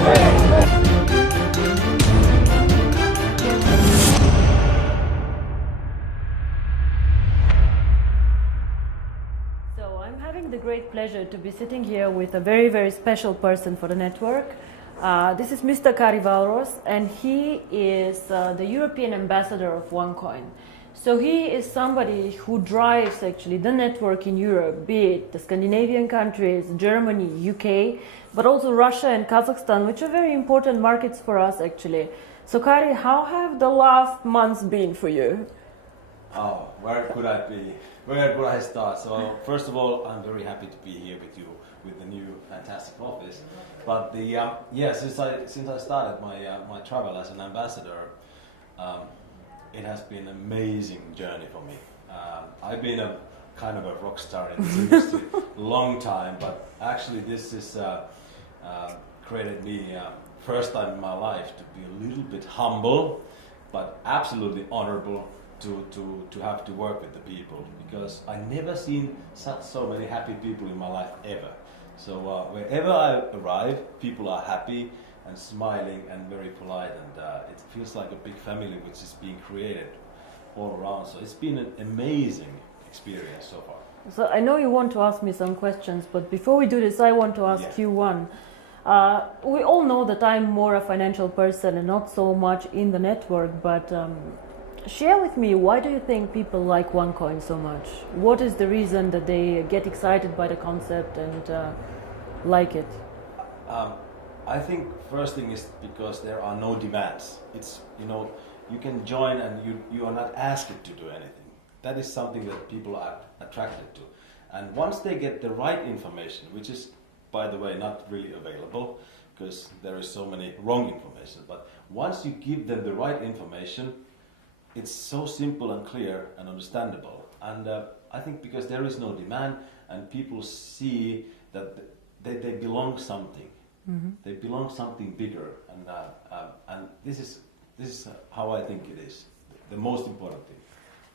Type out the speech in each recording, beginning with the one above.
So I'm having the great pleasure to be sitting here with a very, very special person for the network. This is Mr. Kari Valros, and he is the European ambassador of OneCoin. So he is somebody who drives actually the network in Europe, be it the Scandinavian countries, Germany, UK, but also Russia and Kazakhstan, which are very important markets for us actually. So Kari, how have the last months been for you? Oh, where could I be? Where could I start? So first of all, I'm very happy to be here with you with the new fantastic office. But since I started my travel as an ambassador, it has been an amazing journey for me. I've been a kind of a rock star in this industry a long time, but actually this is created me first time in my life to be a little bit humble, but absolutely honorable to have to work with the people, because I never seen so many happy people in my life ever. So wherever I arrive, people are happy and smiling and very polite, and it feels like a big family which is being created all around. So it's been an amazing experience so far. So I know you want to ask me some questions, but before we do this, I want to ask you one. We all know that I'm more a financial person and not so much in the network, but share with me, why do you think people like OneCoin so much? What is the reason that they get excited by the concept and like it? I think first thing is because there are no demands. It's, you can join and you are not asked to do anything. That is something that people are attracted to. And once they get the right information, which is, by the way, not really available because there is so many wrong information, but once you give them the right information, it's so simple and clear and understandable. And I think because there is no demand and people see that they belong something. Mm-hmm. They belong something bigger, and this is how I think it is the most important thing.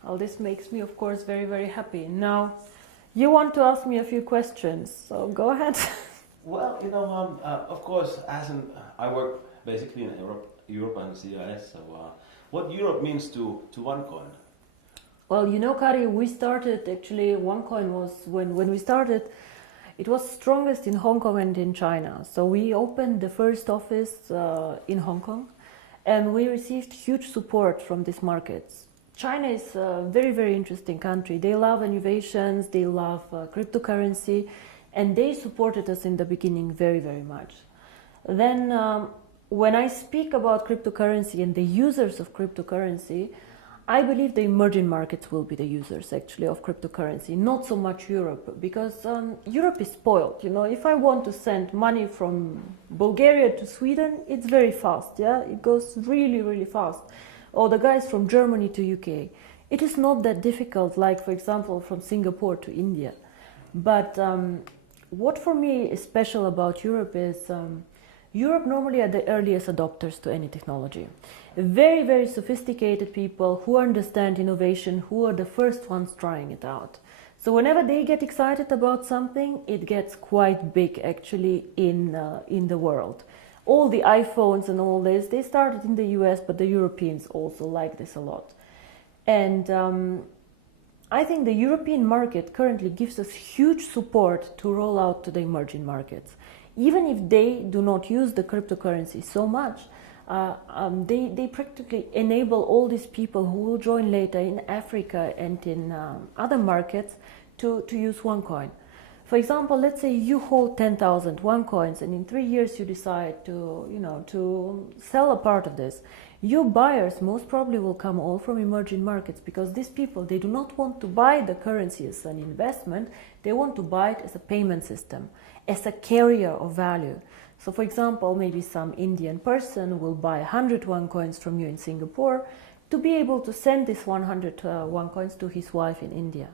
Well, this makes me, of course, very, very happy. Now, you want to ask me a few questions, so go ahead. Well, of course, I work basically in Europe and CIS. So, what Europe means to OneCoin? Well, Kari, we started actually. OneCoin was when we started. It was strongest in Hong Kong and in China. So we opened the first office in Hong Kong, and we received huge support from these markets. China is a very, very interesting country. They love innovations, they love cryptocurrency, and they supported us in the beginning very, very much. Then when I speak about cryptocurrency and the users of cryptocurrency, I believe the emerging markets will be the users actually of cryptocurrency, not so much Europe, because Europe is spoiled. If I want to send money from Bulgaria to Sweden, it's very fast, it goes really, really fast. Or the guys from Germany to UK. It is not that difficult, like for example from Singapore to India. But what for me is special about Europe is Europe normally are the earliest adopters to any technology. Very, very sophisticated people who understand innovation, who are the first ones trying it out. So whenever they get excited about something, it gets quite big actually in the world. All the iPhones and all this, they started in the US, but the Europeans also like this a lot. And I think the European market currently gives us huge support to roll out to the emerging markets. Even if they do not use the cryptocurrency so much, they practically enable all these people who will join later in Africa and in other markets to use OneCoin. For example, let's say you hold 10,000 OneCoins and in 3 years you decide to sell a part of this. Your buyers most probably will come all from emerging markets, because these people, they do not want to buy the currency as an investment, they want to buy it as a payment system, as a carrier of value. So for example, maybe some Indian person will buy 100 OneCoins from you in Singapore to be able to send this 100 OneCoins to his wife in India.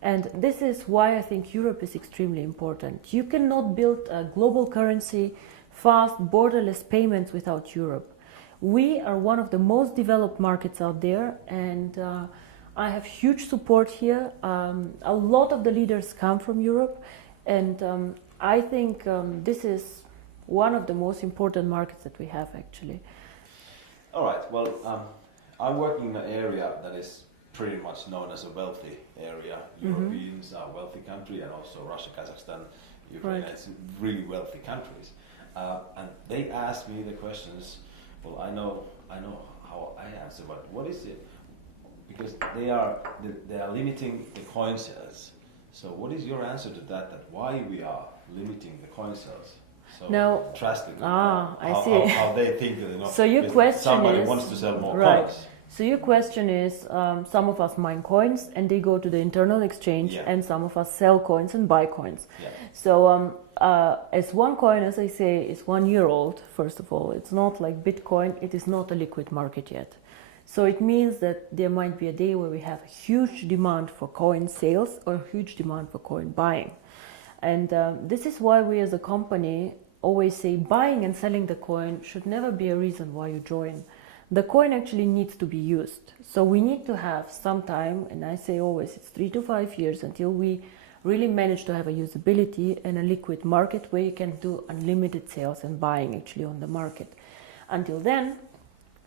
And this is why I think Europe is extremely important. You cannot build a global currency, fast, borderless payments without Europe. We are one of the most developed markets out there, and I have huge support here. A lot of the leaders come from Europe, and I think this is one of the most important markets that we have actually. All right. Well, I'm working in an area that is pretty much known as a wealthy area. Europeans are a wealthy country, and also Russia, Kazakhstan, Ukraine. Right. It's really wealthy countries. And they asked me the questions. Well, I know how I answer, but what is it? Because they are limiting the coin sales. So what is your answer to that? That why we are limiting the coin sales so drastically? I see. How they think that So your question somebody is, wants to sell more right. coins. So your question is, some of us mine coins and they go to the internal exchange, and some of us sell coins and buy coins. Yeah. So as one coin, as I say, is 1 year old, first of all, it's not like Bitcoin, it is not a liquid market yet. So it means that there might be a day where we have a huge demand for coin sales or huge demand for coin buying. And this is why we as a company always say buying and selling the coin should never be a reason why you join. The coin actually needs to be used. So we need to have some time, and I say always it's 3 to 5 years until we really manage to have a usability and a liquid market where you can do unlimited sales and buying actually on the market. Until then,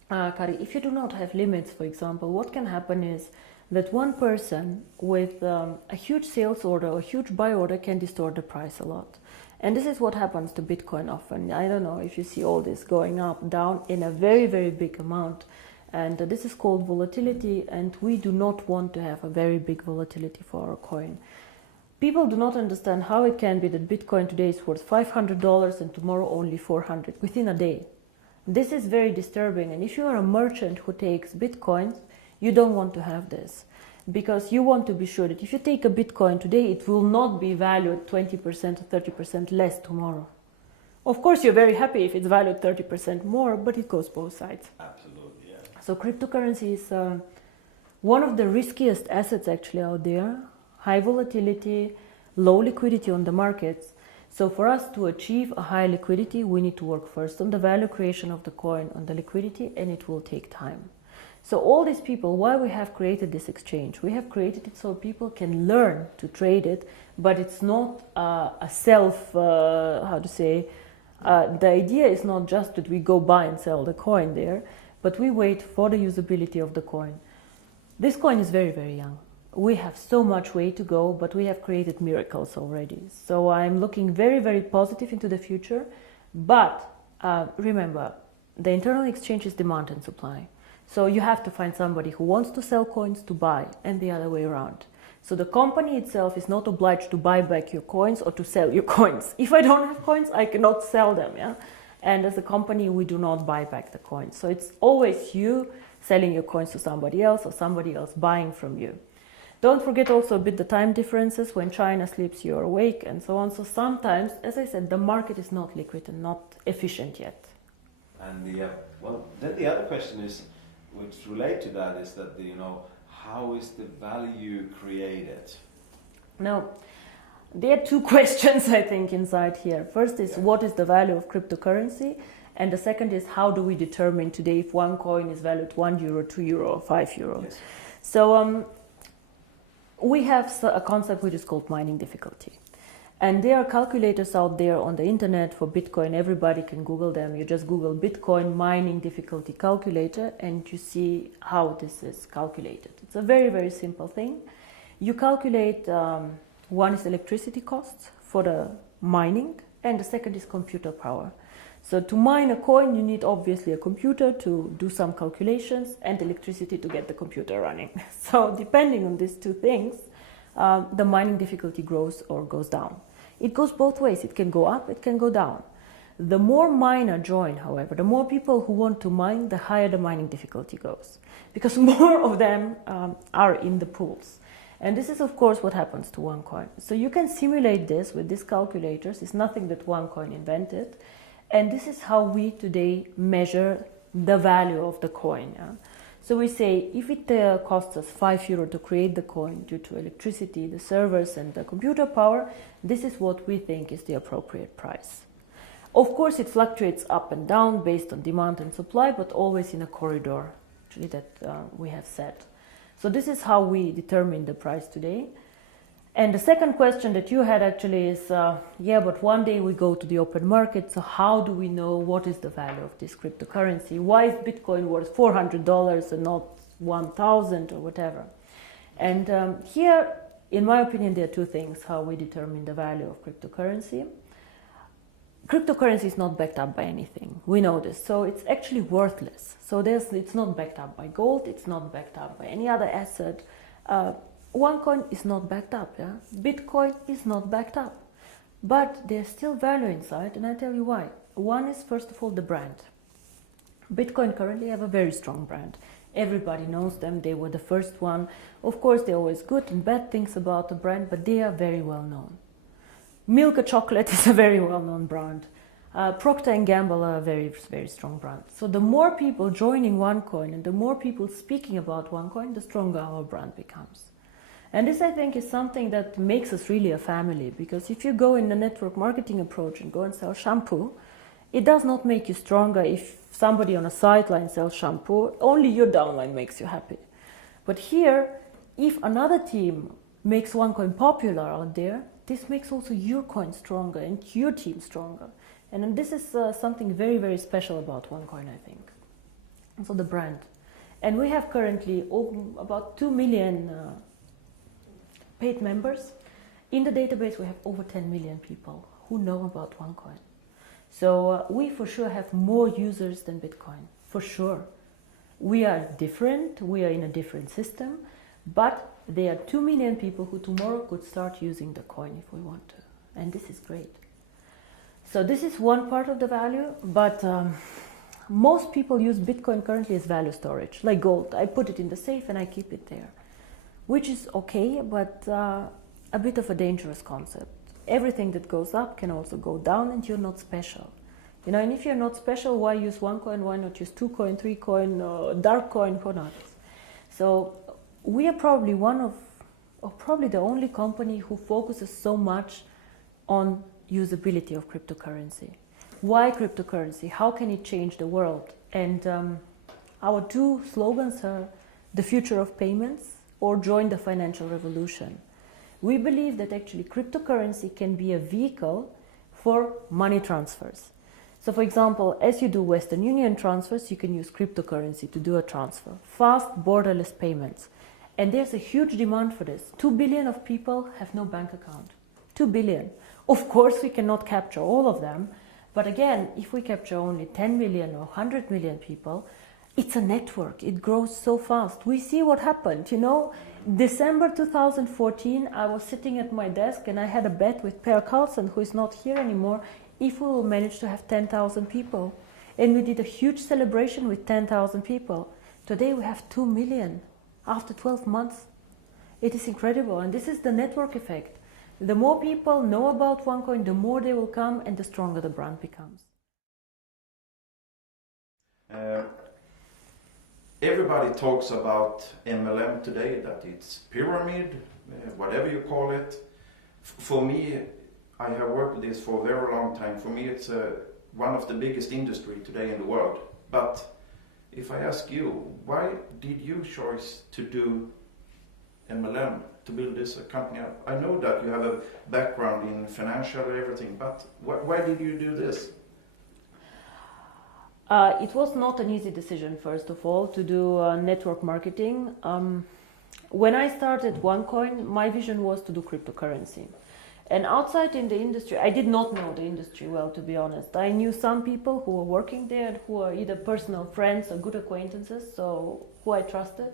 Kari, if you do not have limits, for example, what can happen is that one person with a huge sales order or huge buy order can distort the price a lot. And this is what happens to Bitcoin often. I don't know if you see all this going up, down in a very, very big amount. And this is called volatility, and we do not want to have a very big volatility for our coin. People do not understand how it can be that Bitcoin today is worth $500 and tomorrow only $400 within a day. This is very disturbing, and if you are a merchant who takes Bitcoins, you don't want to have this. Because you want to be sure that if you take a Bitcoin today, it will not be valued 20% or 30% less tomorrow. Of course, you're very happy if it's valued 30% more, but it goes both sides. Absolutely, yeah. So cryptocurrency is one of the riskiest assets actually out there. High volatility, low liquidity on the markets. So for us to achieve a high liquidity, we need to work first on the value creation of the coin, on the liquidity, and it will take time. So all these people, why we have created this exchange? We have created it so people can learn to trade it, but it's not a self, the idea is not just that we go buy and sell the coin there, but we wait for the usability of the coin. This coin is very, very young. We have so much way to go, but we have created miracles already. So I'm looking very, very positive into the future. But remember, the internal exchange is demand and supply. So you have to find somebody who wants to sell coins to buy, and the other way around. So the company itself is not obliged to buy back your coins or to sell your coins. If I don't have coins, I cannot sell them. Yeah? And as a company, we do not buy back the coins. So it's always you selling your coins to somebody else or somebody else buying from you. Don't forget also a bit the time differences. When China sleeps, you're awake, and so on. So sometimes, as I said, the market is not liquid and not efficient yet. And then the other question is, which relate to that, is that how is the value created? Now, there are two questions I think inside here. First is what is the value of cryptocurrency, and the second is how do we determine today if one coin is valued €1, €2, or €5? Yes. So we have a concept which is called mining difficulty. And there are calculators out there on the internet for Bitcoin. Everybody can Google them. You just Google Bitcoin mining difficulty calculator and you see how this is calculated. It's a very, very simple thing. You calculate, one is electricity costs for the mining, and the second is computer power. So to mine a coin, you need obviously a computer to do some calculations and electricity to get the computer running. So depending on these two things, the mining difficulty grows or goes down. It goes both ways. It can go up, it can go down. The more miner join, however, the more people who want to mine, the higher the mining difficulty goes, because more of them are in the pools. And this is, of course, what happens to one coin. So you can simulate this with these calculators. It's nothing that one coin invented. And this is how we today measure the value of the coin. Yeah? So we say if it costs us €5 to create the coin due to electricity, the servers and the computer power, this is what we think is the appropriate price. Of course, it fluctuates up and down based on demand and supply, but always in a corridor actually that we have set. So this is how we determine the price today. And the second question that you had actually is, yeah, but one day we go to the open market, so how do we know what is the value of this cryptocurrency? Why is Bitcoin worth $400 and not 1,000 or whatever? And here, in my opinion, there are two things how we determine the value of cryptocurrency. Cryptocurrency is not backed up by anything. We know this. So it's actually worthless. So it's not backed up by gold. It's not backed up by any other asset. OneCoin is not backed up. Yeah? Bitcoin is not backed up. But there's still value inside, and I tell you why. One is, first of all, the brand. Bitcoin currently have a very strong brand. Everybody knows them. They were the first one. Of course, there are always good and bad things about the brand, but they are very well known. Milka Chocolate is a very well-known brand. Procter & Gamble are a very, very strong brand. So the more people joining OneCoin and the more people speaking about OneCoin, the stronger our brand becomes. And this, I think, is something that makes us really a family, because if you go in the network marketing approach and go and sell shampoo, it does not make you stronger if somebody on a sideline sells shampoo. Only your downline makes you happy. But here, if another team makes OneCoin popular out there, this makes also your coin stronger and your team stronger. And this is something very, very special about OneCoin, I think. So the brand. And we have currently about 2 million paid members. In the database, we have over 10 million people who know about OneCoin. So we for sure have more users than Bitcoin, for sure. We are different, we are in a different system, but there are 2 million people who tomorrow could start using the coin if we want to. And this is great. So this is one part of the value, but most people use Bitcoin currently as value storage, like gold. I put it in the safe and I keep it there, which is okay, but a bit of a dangerous concept. Everything that goes up can also go down, and you're not special. You know, and if you're not special, why use OneCoin? Why not use 2Coin, 3Coin, dark coin, who knows? So we are probably one of, or probably the only company who focuses so much on usability of cryptocurrency. Why cryptocurrency? How can it change the world? And our two slogans are the future of payments or join the financial revolution. We believe that actually cryptocurrency can be a vehicle for money transfers. So for example, as you do Western Union transfers, you can use cryptocurrency to do a transfer. Fast, borderless payments. And there's a huge demand for this. 2 billion of people have no bank account. 2 billion. Of course, we cannot capture all of them. But again, if we capture only 10 million or 100 million people, it's a network. It grows so fast. We see what happened. You know, December 2014, I was sitting at my desk and I had a bet with Per Carlson, who is not here anymore, if we will manage to have 10,000 people. And we did a huge celebration with 10,000 people. Today we have 2 million after 12 months. It is incredible. And this is the network effect. The more people know about OneCoin, the more they will come and the stronger the brand becomes. Everybody talks about MLM today, that it's pyramid, whatever you call it. For me, I have worked with this for a very long time. For me, it's one of the biggest industry today in the world. But if I ask you, why did you choose to do MLM, to build this company up? I know that you have a background in financial everything, but why did you do this? It was not an easy decision, first of all, to do network marketing. When I started OneCoin, my vision was to do cryptocurrency. And outside in the industry, I did not know the industry well, to be honest. I knew some people who were working there, who are either personal friends or good acquaintances, so who I trusted.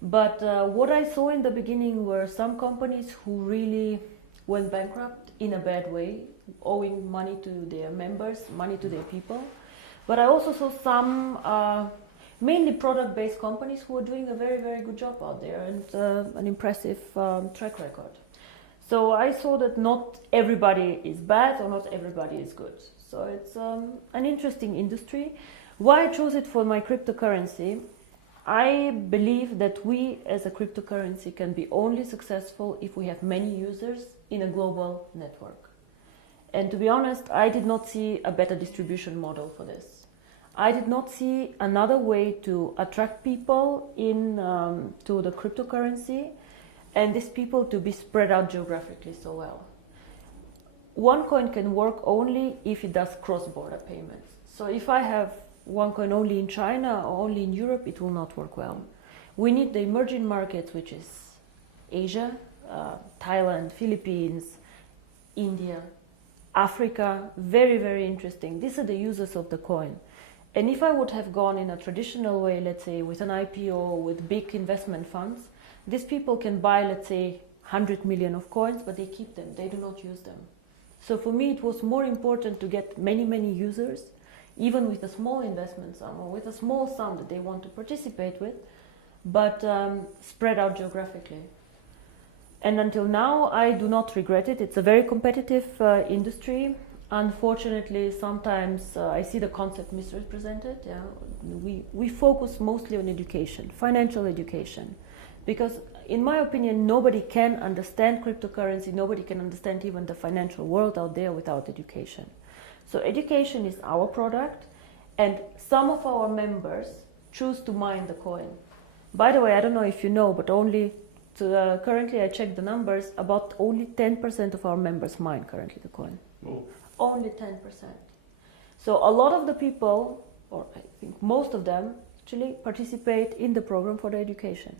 But what I saw in the beginning were some companies who really went bankrupt in a bad way, owing money to their members, money to their people. But I also saw some mainly product-based companies who were doing a very, very good job out there and an impressive track record. So I saw that not everybody is bad or not everybody is good. So it's an interesting industry. Why I chose it for my cryptocurrency? I believe that we as a cryptocurrency can be only successful if we have many users in a global network. And to be honest, I did not see a better distribution model for this. I did not see another way to attract people in to the cryptocurrency and these people to be spread out geographically so well. OneCoin can work only if it does cross-border payments. So if I have OneCoin only in China or only in Europe, it will not work well. We need the emerging markets, which is Asia, Thailand, Philippines, India, Africa, very, very interesting. These are the users of the coin. And if I would have gone in a traditional way, let's say with an IPO, with big investment funds, these people can buy, let's say, 100 million of coins, but they keep them, they do not use them. So for me, it was more important to get many, many users, even with a small investment sum or with a small sum that they want to participate with, but spread out geographically. And until now, I do not regret it. It's a very competitive industry. Unfortunately, sometimes I see the concept misrepresented. Yeah? We focus mostly on education, financial education, because in my opinion, nobody can understand cryptocurrency, nobody can understand even the financial world out there without education. So education is our product, and some of our members choose to mine the coin. By the way, I don't know if you know, but currently I checked the numbers, about only 10% of our members mine currently the coin. Oh. Only 10%. So a lot of the people, or I think most of them, actually participate in the program for the education.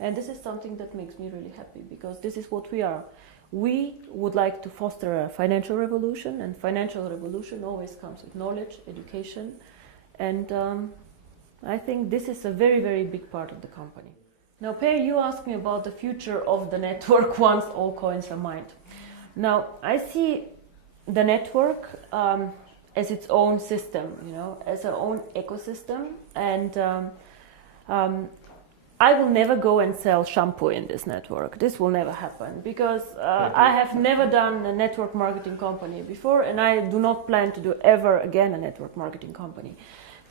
And this is something that makes me really happy, because this is what we are. We would like to foster a financial revolution, and financial revolution always comes with knowledge, education, and I think this is a very, very big part of the company. Now, Per, you asked me about the future of the network once all coins are mined. Now, I see the network as its own system, as our own ecosystem, and I will never go and sell shampoo in this network. This will never happen, because I have never done a network marketing company before, and I do not plan to do ever again a network marketing company.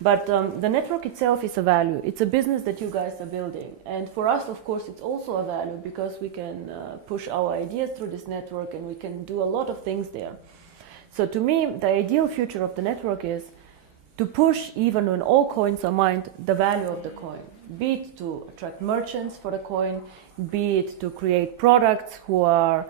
But the network itself is a value. It's a business that you guys are building. And for us, of course, it's also a value, because we can push our ideas through this network, and we can do a lot of things there. So to me, the ideal future of the network is to push, even when all coins are mined, the value of the coin. Be it to attract merchants for the coin, be it to create products who are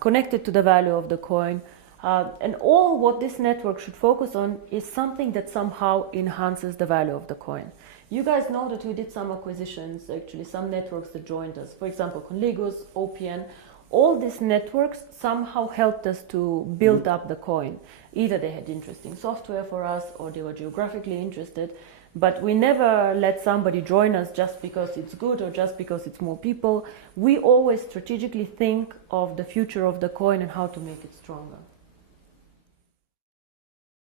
connected to the value of the coin. And all what this network should focus on is something that somehow enhances the value of the coin. You guys know that we did some acquisitions, actually some networks that joined us. For example, Conligos, OPN. All these networks somehow helped us to build up the coin. Either they had interesting software for us, or they were geographically interested. But we never let somebody join us just because it's good or just because it's more people. We always strategically think of the future of the coin and how to make it stronger.